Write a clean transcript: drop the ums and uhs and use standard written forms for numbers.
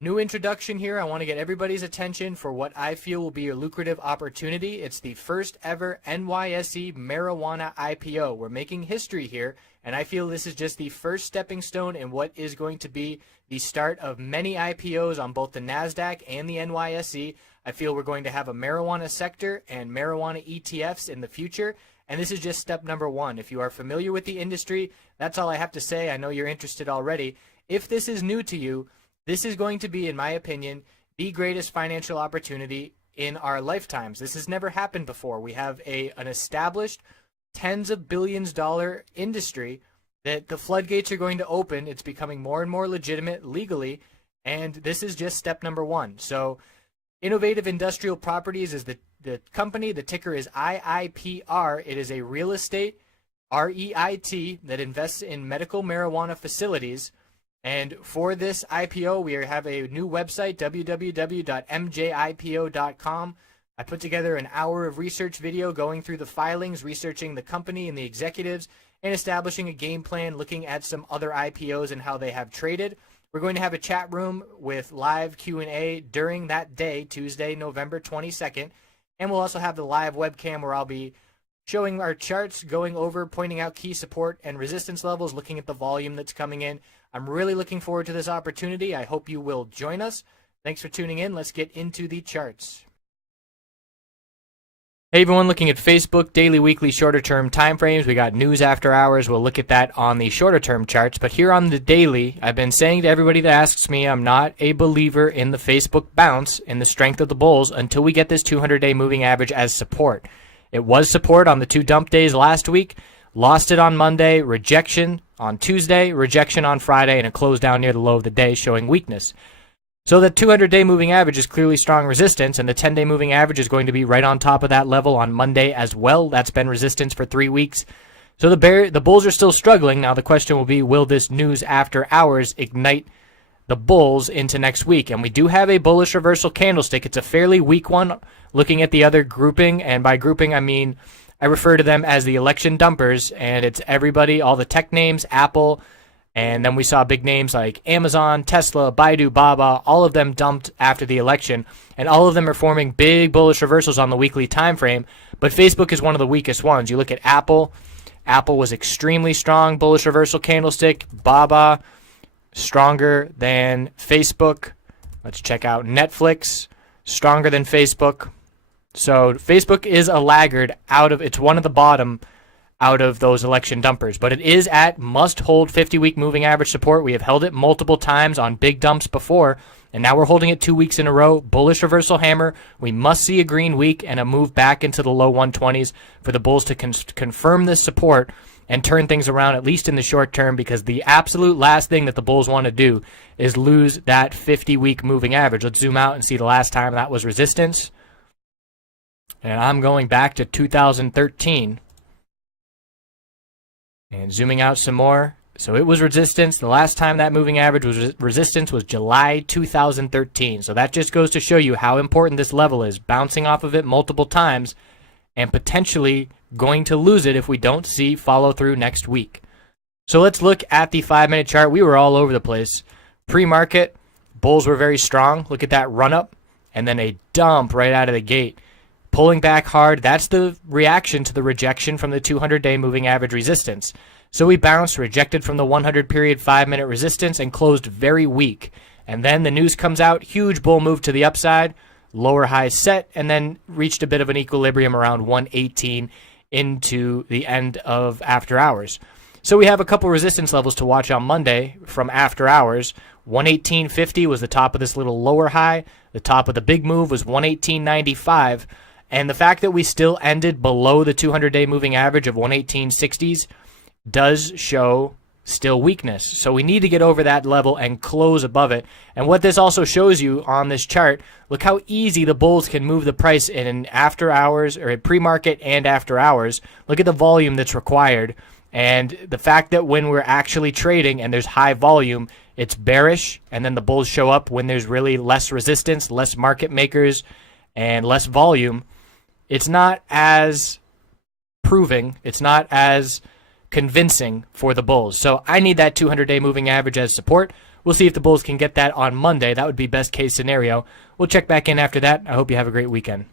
New introduction here. I want to get everybody's attention for what I feel will be a lucrative opportunity. It's the first ever NYSE marijuana IPO. We're making history here, and I feel this is just the first stepping stone in what is going to be the start of many IPOs on both the NASDAQ and the NYSE. I feel we're going to have a marijuana sector and marijuana ETFs in the future, and this is just step number one. If you are familiar with the industry, that's all I have to say. I know you're interested already. If this is new to you, this is going to be, in my opinion, the greatest financial opportunity in our lifetimes. This has never happened before. We have an established tens of billions dollar industry that the floodgates are going to open. It's becoming more and more legitimate legally, and this is just step number one. So Innovative Industrial Properties is the company. The ticker is IIPR. It is a real estate REIT that invests in medical marijuana facilities. And for this IPO, we have a new website, www.mjipo.com. I put together an hour of research video going through the filings, researching the company and the executives, and establishing a game plan, looking at some other IPOs and how they have traded. We're going to have a chat room with live Q&A during that day, Tuesday, November 22nd. And we'll also have the live webcam where I'll be showing our charts, going over, pointing out key support and resistance levels, looking at the volume that's coming in. I'm really looking forward to this opportunity. I hope you will join us. Thanks for tuning in. Let's get into the charts. Hey everyone, looking at Facebook, daily, weekly, shorter term time frames. We got news after hours. We'll look at that on the shorter term charts. But here on the daily, I've been saying to everybody that asks me, I'm not a believer in the Facebook bounce, in the strength of the bulls, until we get this 200-day moving average as support. It was support on the two dump days last week. Lost it on Monday, rejection on Tuesday, rejection on Friday, and it closed down near the low of the day, showing weakness. So the 200-day moving average is clearly strong resistance, and the 10-day moving average is going to be right on top of that level on Monday as well. That's been resistance for 3 weeks. So the bulls are still struggling. Now the question will be, will this news after hours ignite the bulls into next week? And we do have a bullish reversal candlestick. It's a fairly weak one looking at the other grouping, and by grouping I mean I refer to them as the election dumpers, and it's everybody, all the tech names, Apple, and then we saw big names like Amazon, Tesla, Baidu, Baba, all of them dumped after the election, and all of them are forming big bullish reversals on the weekly time frame, but Facebook is one of the weakest ones. You look at Apple. Apple was extremely strong, bullish reversal candlestick. Baba, stronger than Facebook. Let's check out Netflix, stronger than Facebook. So Facebook is a laggard it's one of the bottom out of those election dumpers, but it is at must hold 50-week moving average support. We have held it multiple times on big dumps before, and now we're holding it 2 weeks in a row. Bullish reversal hammer. We must see a green week and a move back into the low 120s for the bulls to confirm this support and turn things around, at least in the short term, because the absolute last thing that the bulls want to do is lose that 50-week moving average. Let's zoom out and see the last time that was resistance. And I'm going back to 2013. And zooming out some more. So it was resistance. The last time that moving average was resistance was July 2013. So that just goes to show you how important this level is. Bouncing off of it multiple times and potentially going to lose it if we don't see follow through next week. So let's look at the 5-minute chart. We were all over the place. Pre-market, bulls were very strong. Look at that run up and then a dump right out of the gate. Pulling back hard, that's the reaction to the rejection from the 200-day moving average resistance. So we bounced, rejected from the 100-period 5-minute resistance, and closed very weak. And then the news comes out, huge bull move to the upside, lower high set, and then reached a bit of an equilibrium around 118 into the end of after hours. So we have a couple resistance levels to watch on Monday from after hours. 118.50 was the top of this little lower high. The top of the big move was 118.95. And the fact that we still ended below the 200-day moving average of 118.60s does show still weakness. So we need to get over that level and close above it. And what this also shows you on this chart, look how easy the bulls can move the price in after hours, or at pre-market and after hours. Look at the volume that's required. And the fact that when we're actually trading and there's high volume, it's bearish, and then the bulls show up when there's really less resistance, less market makers, and less volume. It's not as proving, it's not as convincing for the bulls. So I need that 200-day moving average as support. We'll see if the bulls can get that on Monday. That would be best case scenario. We'll check back in after that. I hope you have a great weekend.